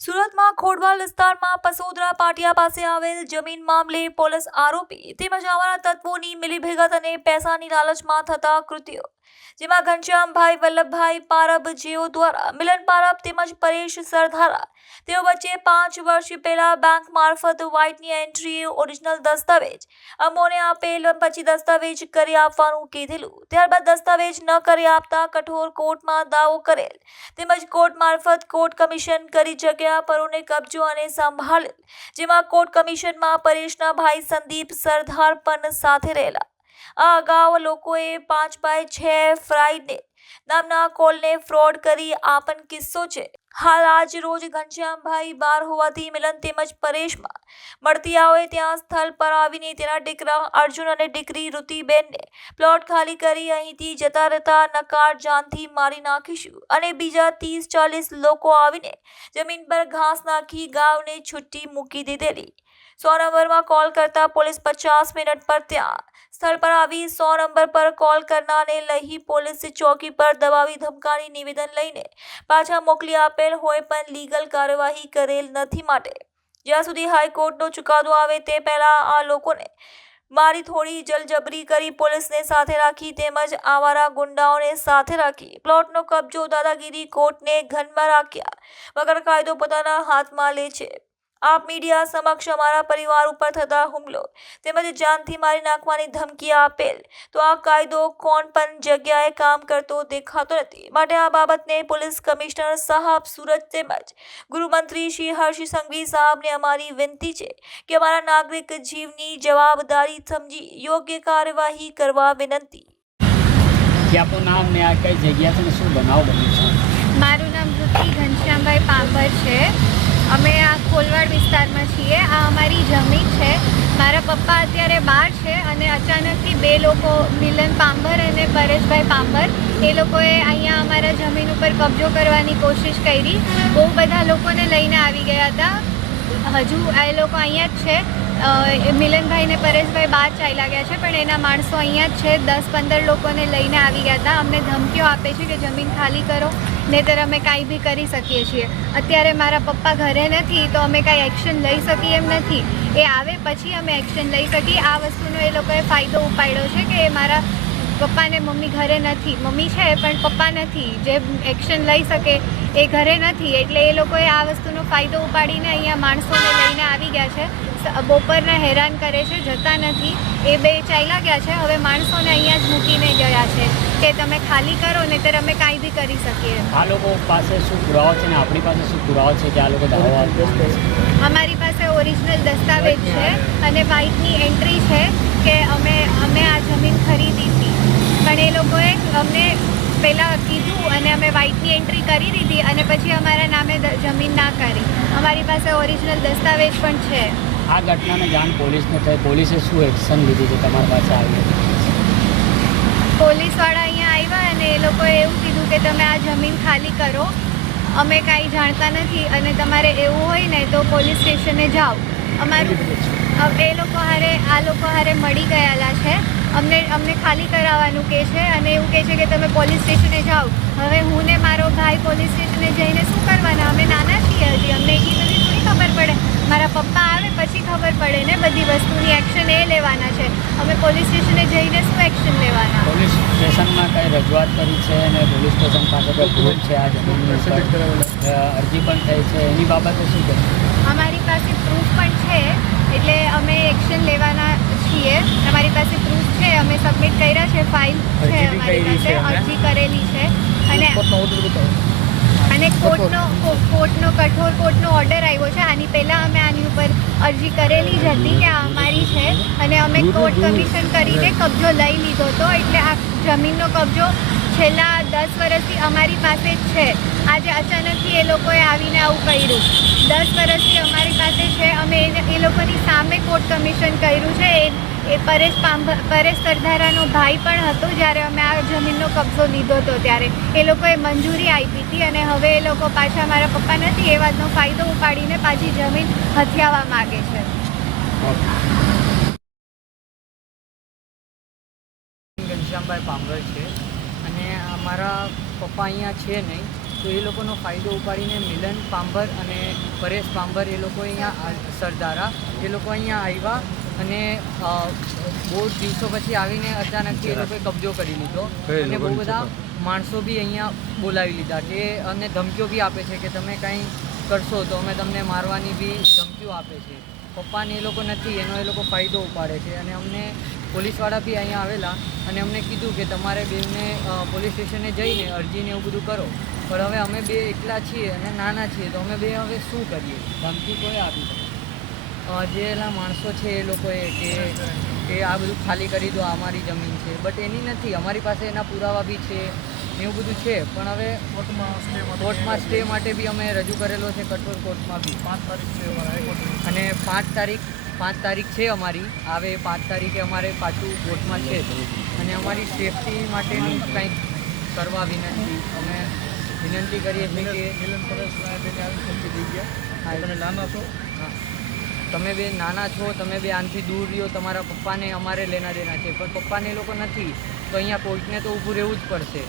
સુરતમાં ખોડવાલ વિસ્તારમાં પસોદરા પાટિયા પાસે આવેલ જમીન મામલે પોલીસ આરોપી તેમજ આવારા તત્વોની મિલીભગત અને પૈસાની લાલચમાં થતા કૃત્યો, જેમાં ઘનશ્યામભાઈ વલ્લભભાઈ પારબ જેઓ દ્વારા મિલન પારબ તેમજ પરેશ સરધારા તેઓ વચ્ચે 5 વર્ષ પહેલા બેંક મારફત વ્હાઇટની એન્ટ્રી ઓરિજિનલ દસ્તાવેજ અમોને આપેલ, પછી દસ્તાવેજ કરી આપવાનું કીધેલું, ત્યારબાદ દસ્તાવેજ ન કરી આપતા કઠોર કોર્ટમાં દાવો કરેલ તેમજ કોર્ટ મારફત કોર્ટ કમિશન કરી જગ્યા પરોને કબજો અને સંભાળેલ, જેમાં કોર્ટ કમિશનમાં પરેશના ભાઈ સંદીપ સરદાર પણ સાથે રહેલા. આ અગાઉ લોકોએ 5x6 ફ્રાઇડે નામના કોલને ફ્રોડ કરી આપન કિસ્સો છે. હાલ આજ રોજ ઘનશ્યામભાઈ બહાર હોવાથી મિલન તેમજ પરેશમાં મળતી આવે ત્યાં સ્થળ પર આવીને તેના દીકરા અર્જુન અને દીકરી ઋતિબેનને પ્લોટ ખાલી કરી અહીંથી જતા રહેતા નકાર જાનથી મારી નાખીશું અને બીજા 30-40 લોકો આવીને જમીન પર ઘાસ નાખી ગાયોને છૂટી મૂકી દીધેલી. 100 નંબરમાં કોલ કરતા પોલીસ 50 મિનિટ પર ત્યાં સ્થળ પર આવી 100 નંબર પર કોલ કરનારને લઈ પોલીસ ચોકી પર દબાવી ધમકાવી નિવેદન લઈને પાછા મોકલી આપેલ હોય પણ લીગલ કાર્યવાહી કરેલ નથી. માટે જ્યાં સુધી હાઈકોર્ટનો ચુકાદો આવે તે પહેલા આ લોકોને મારી થોડી જલજબરી કરી પોલીસને સાથે રાખી તેમજ આવારા ગુંડાઓને સાથે રાખી પ્લોટનો કબજો દાદાગીરી કોર્ટને ધ્યાનમાં રાખ્યા વગર કાયદો પોતાના હાથમાં લે છે. આપ મીડિયા સમક્ષ અમારા પરિવાર ઉપર થતા હુમલો તેમજ જાનથી મારી નાખવાની ધમકી આપેલ તો આ કાયદો કોણ પણ જગ્યાએ કામ કરતો દેખાતો નથી. માટે આ બાબતને પોલીસ કમિશનર સાહેબ સુરત તેમજ ગૃહમંત્રી શ્રી હર્ષ સંઘવી સાહેબને અમારી વિનંતી છે કે અમારા નાગરિક જીવની જવાબદારી સમજી યોગ્ય કાર્યવાહી કરવા વિનંતી. આપનું નામ ને આ કઈ જગ્યા છે ને શું બનાવ બન્યું છે? મારું નામ ઋતિ ઘનશ્યામભાઈ પાંભર છે. અમે આ કોલવાડ વિસ્તારમાં છીએ. આ અમારી જમીન છે. મારા પપ્પા અત્યારે બહાર છે અને અચાનકથી 2 લોકો મિલન પાંભર અને પરેશભાઈ પાંભર એ લોકોએ અહીંયા અમારા જમીન ઉપર કબજો કરવાની કોશિશ કરી. બહુ બધા લોકોને લઈને આવી ગયા હતા. હજુ એ લોકો અહીંયા જ છે. મિલનભાઈ ને પરેશભાઈ બહાર ચાલ્યા ગયા છે પણ એના માણસો અહીંયા જ છે. 10-15 લોકોને લઈને આવી ગયા હતા. અમને ધમકીઓ આપે છે કે જમીન ખાલી કરો નહીંતર અમે કાંઈ બી કરી શકીએ છીએ. અત્યારે મારા પપ્પા ઘરે નથી તો અમે કાંઈ એક્શન લઈ શકીએ એમ નથી. એ આવે પછી અમે એક્શન લઈ શકીએ. આ વસ્તુનો એ લોકોએ ફાયદો ઉપાડ્યો છે કે મારા પપ્પાને મમ્મી ઘરે નથી, મમ્મી છે પણ પપ્પા નથી, જે એક્શન લઈ શકે એ ઘરે નથી, એટલે એ લોકોએ આ વસ્તુનો ફાયદો ઉપાડીને અહીંયા માણસોને લઈને આવી ગયા છે. બપોરના હેરાન કરે છે, જતા નથી. એ 2 ચાલ્યા ગયા છે. હવે માણસોને અહીંયા જ મૂકીને ગયા છે કે તમે ખાલી કરો નહીંતર અમે કાંઈ બી કરી શકીએ. આ લોકો પાસે શું પુરાવો છે ને આપણી પાસે શું પુરાવો છે કે આ લોકો દાવો આપે છે? અમારી પાસે ઓરિજિનલ દસ્તાવેજ છે અને વ્હાઇટની એન્ટ્રી છે કે અમે આ જમીન ખરીદી હતી પણ એ લોકોએ અમને પહેલાં કીધું અને અમે વ્હાઇટની એન્ટ્રી કરી દીધી અને પછી અમારા નામે જમીન ના કરી. અમારી પાસે ઓરિજિનલ દસ્તાવેજ પણ છે. આ ઘટનાને જાણ પોલીસને થઈ, પોલીસે શું એક્શન લીધી છે તમારી પાસે આવી? પોલીસવાળા અહીંયા આવ્યા અને એ લોકોએ એવું કીધું કે તમે આ જમીન ખાલી કરો, અમે કાંઈ જાણતા નથી અને તમારે એવું હોય ને તો પોલીસ સ્ટેશને જાઓ. અમારું એ લોકો હારે મળી ગયેલા છે. અમને ખાલી કરાવવાનું કહે છે અને એવું કહે છે કે તમે પોલીસ સ્ટેશને જાઓ. હવે હું ને મારો ભાઈ પોલીસ સ્ટેશને જઈને શું કરવાના? અમે નાના છીએ હજી, અમને એટલી બધી થોડી ખબર પડે. મારા પપ્પા આવે પછી ખબર પડે ને બધી વસ્તુની. એક્શન એ લેવાના છે. અમે પોલીસ સ્ટેશને જઈને શું એક્શન લેવાના? પોલીસ સ્ટેશનમાં કંઈ રજૂઆત કરી છે અને પોલીસ સ્ટેશન પાસે કોઈ પ્રૂફ છે આ જમીનની ઉપર અરજી પણ થઈ છે, એની બાબતે શું કહે? અમારી પાસે પ્રૂફ પણ છે એટલે અમે એક્શન લેવાના છીએ. અમારી પાસે પ્રૂફ છે, અમે સબમિટ કર્યા છે, ફાઇલ છે અમારી પાસે, અરજી કરેલી છે અને કોર્ટનો કઠોર કોર્ટનો ઓર્ડર આવ્યો છે. આની પહેલાં અમે આની ઉપર અરજી કરેલી જ હતી કે આ અમારી છે અને અમે કોર્ટ કમિશન કરીને કબજો લઈ લીધો હતો. એટલે આ જમીનનો કબજો છેલ્લા 10 વર્ષથી અમારી પાસે જ છે. આજે અચાનકથી એ લોકોએ આવીને આવું કર્યું. 10 વર્ષથી અમારી પાસે છે. અમે એ લોકોની સામે કોર્ટ કમિશન કર્યું છે. એ પરેશ સરદારાનો ભાઈ પણ હતો જ્યારે અમે આ જમીનનો કબજો લીધો હતો ત્યારે. એ લોકોએ મંજૂરી આપી હતી અને હવે એ લોકો પાછા મારા પપ્પા નથી એ વાતનો ફાયદો ઉપાડીને પાછી જમીન હથિયાવા માગે છે. ઘનશ્યામભાઈ પાંભર છે અને અમારા પપ્પા અહીંયા છે નહીં તો એ લોકોનો ફાયદો ઉપાડીને મિલન પાંભર અને પરેશ પાંભર એ લોકો અહીંયા સરદારા એ લોકો અહીંયા આવ્યા અને બહુ દિવસો પછી આવીને અચાનકથી એ લોકોએ કબજો કરી લીધો અને બહુ બધા માણસો બી અહીંયા બોલાવી લીધા કે અને ધમકીઓ બી આપે છે કે તમે કંઈ કરશો તો અમે તમને મારવાની બી ધમકીઓ આપે છે. પપ્પાને એ લોકો નથી, એનો એ લોકો ફાયદો ઉપાડે છે અને અમને પોલીસવાળા બી અહીંયા આવેલા અને અમને કીધું કે તમારે બેને પોલીસ સ્ટેશને જઈને અરજીને એવું બધું કરો, પણ હવે અમે બે એકલા છીએ અને નાના છીએ તો અમે બે હવે શું કરીએ? ધમકી કોઈ આપી જે એના માણસો છે એ લોકોએ કે આ બધું ખાલી કરી દો, અમારી જમીન છે, બટ એની નથી. અમારી પાસે એના પુરાવા બી છે, એવું બધું છે, પણ હવે કોર્ટમાં સ્ટે માટે બી અમે રજૂ કરેલો છે, કઠોર કોર્ટમાં બી 5 તારીખ છે અને 5 તારીખ છે અમારી આવે. 5 તારીખે અમારે પાછું કોર્ટમાં છે અને અમારી સેફટી માટેનું કંઈક કરવા વિનંતી અમે વિનંતી કરીએ છીએ કે નાના છો, હા, તમે બે નાના છો, તમે બે આનાથી દૂર રહ્યો, તમારા પપ્પાને અમારે લેના દેના છે, પણ પપ્પાને એ લોકો નથી તો અહીંયા કોર્ટને તો ઊભું રહેવું જ પડશે.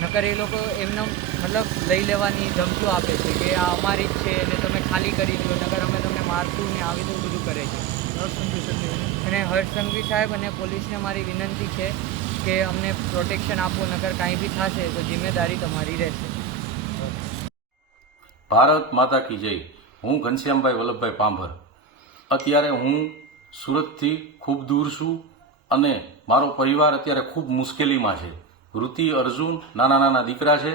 નકર એ લોકો એમને મતલબ લઈ લેવાની ધમકીઓ આપે છે કે આ અમારી જ છે અને તમે ખાલી કરી દો, નકર અમે તમને મારશું ને આવી તો બધું કરે છે. અને હર્ષ સંઘવી સાહેબ અને પોલીસને મારી વિનંતી છે કે અમને પ્રોટેક્શન આપો, નકર કાંઈ બી થશે તો જિમ્મેદારી તમારી રહેશે. ભારત માતા કી જય. હું ઘનશ્યામભાઈ વલ્લભભાઈ પાંભર. અત્યારે હું સુરતથી ખૂબ દૂર છું અને મારો પરિવાર અત્યારે ખૂબ મુશ્કેલીમાં છે. વૃત્તિ અર્જુન નાના નાના દીકરા છે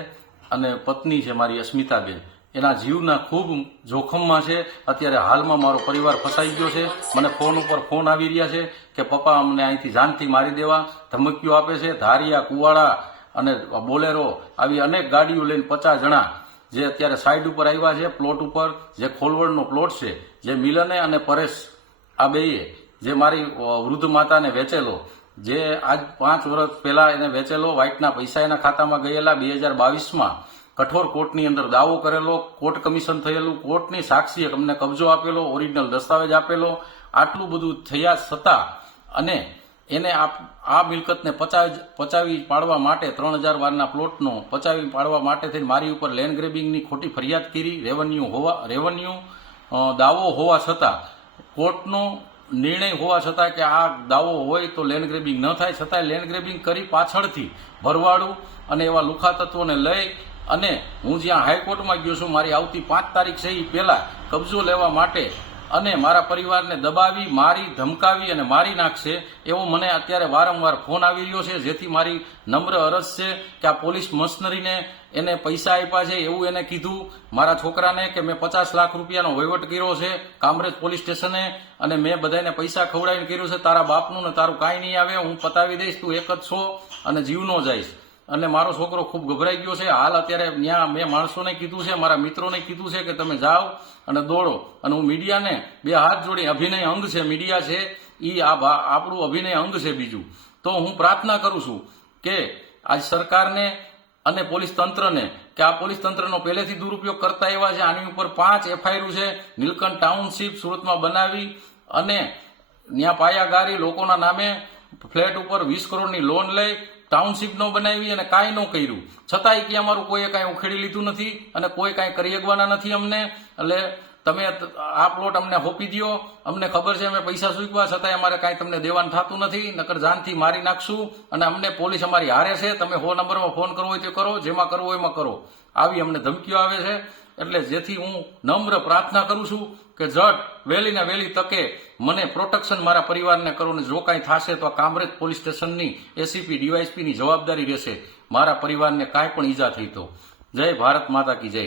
અને પત્ની છે મારી અસ્મિતાબેન, એના જીવના ખૂબ જોખમમાં છે. અત્યારે હાલમાં મારો પરિવાર ફસાઈ ગયો છે. મને ફોન ઉપર ફોન આવી રહ્યા છે કે પપ્પા અમને અહીંથી જાનથી મારી દેવા ધમકીઓ આપે છે. ધારિયા, કુવાડા અને બોલેરો આવી અનેક ગાડીઓ લઈને 50 જણા જે અત્યારે સાઈડ ઉપર આવ્યા છે પ્લોટ ઉપર, જે ખોલવડનો પ્લોટ છે, જે મિલને અને પરેશ આ બેએ જે મારી વૃદ્ધ માતાને વેચેલો, જે આજ 5 વર્ષ પહેલા એને વેચેલો, વ્હાઇટના પૈસા એના ખાતામાં ગયેલા. 2022માં કઠોર કોર્ટની અંદર દાવો કરેલો, કોર્ટ કમિશન થયેલું, કોર્ટની સાક્ષીએ અમને કબજો આપેલો, ઓરિજિનલ દસ્તાવેજ આપેલો. આટલું બધું થયા છતાં અને એને આ મિલકતને પચાવી પાડવા માટે 3000 વારના પ્લોટનો પચાવી પાડવા માટે થઈને મારી ઉપર લેન્ડ ગ્રેબિંગની ખોટી ફરિયાદ કરી. રેવન્યુ દાવો હોવા છતાં, કોર્ટનો નિર્ણય હોવા છતાં કે આ દાવો હોય તો લેન્ડ ગ્રેબિંગ ન થાય, છતાંય લેન્ડ ગ્રેબિંગ કરી પાછળથી ભરવાડું અને એવા લુખા તત્વોને લઈ અને હું જ્યાં હાઈકોર્ટમાં ગયો છું, મારી આવતી 5 તારીખ છે એ પહેલા કબજો લેવા માટે અને મારા પરિવારને દબાવી, મારી, ધમકાવી અને મારી નાખશે એવો મને અત્યારે વારંવાર ફોન આવી રહ્યો છે. જેથી મારી નમ્ર અરજ છે કે આ પોલીસ મશનરીને એને પૈસા આપ્યા છે એવું એને કીધું મારા છોકરાને કે મેં 50 લાખ રૂપિયાનો વહીવટ કર્યો છે કામરેજ પોલીસ સ્ટેશને અને મેં બધાને પૈસા ખવડાવીને કર્યું છે. તારા બાપનું ને તારું કાંઈ નહીં આવે, હું પતાવી દઈશ, તું એક જ છો અને જીવનો જઈશ. અને મારો છોકરો ખૂબ ગભરાઈ ગયો છે. હાલ અત્યારે ત્યાં મેં માણસોને કીધું છે, મારા મિત્રોને કીધું છે કે તમે જાઓ અને દોડો. અને હું મીડિયાને 2 હાથ જોડી, અભિનય અંગ છે મીડિયા છે એ આપણું અભિનય અંગ છે. બીજું તો હું પ્રાર્થના કરું છું કે આજ સરકારને અને પોલીસ તંત્રને કે આ પોલીસ તંત્રનો પહેલેથી દુરુપયોગ કરતા એવા છે. આની ઉપર 5 FIR છે નીલકંઠ ટાઉનશીપ સુરતમાં બનાવી અને ત્યાં પાયાગારી લોકોના નામે ફ્લેટ ઉપર 20 કરોડની લોન લઈ ટાઉનશીપ ન બનાવી અને કાંઈ ન કર્યું, છતાંય કે અમારું કોઈએ કાંઈ ઉખેડી લીધું નથી અને કોઈ કાંઈ કરી શકવાના નથી અમને. એટલે તમે આ પ્લોટ અમને સોંપી દો, અમને ખબર છે અમે પૈસા ચૂકવા, છતાંય અમારે કાંઈ તમને દેવાનું થતું નથી, નકર જાનથી મારી નાખશું અને અમને પોલીસ અમારી હારે છે. તમે 100 નંબરમાં ફોન કરવો હોય તો કરો, જેમાં કરવો હોય એમાં કરો, આવી અમને ધમકીઓ આવે છે. એટલે જેથી હું નમ્ર પ્રાર્થના કરું છું કે જટ વહેલી ને વહેલી તકે મને પ્રોટેક્શન મારા પરિવારને કરો ને જો કાંઈ થશે તો આ કામરેજ પોલીસ સ્ટેશનની ACP DYSPની જવાબદારી રહેશે. મારા પરિવારને કાંઈ પણ ઈજા થઈ તો. જય ભારત માતા કી જય.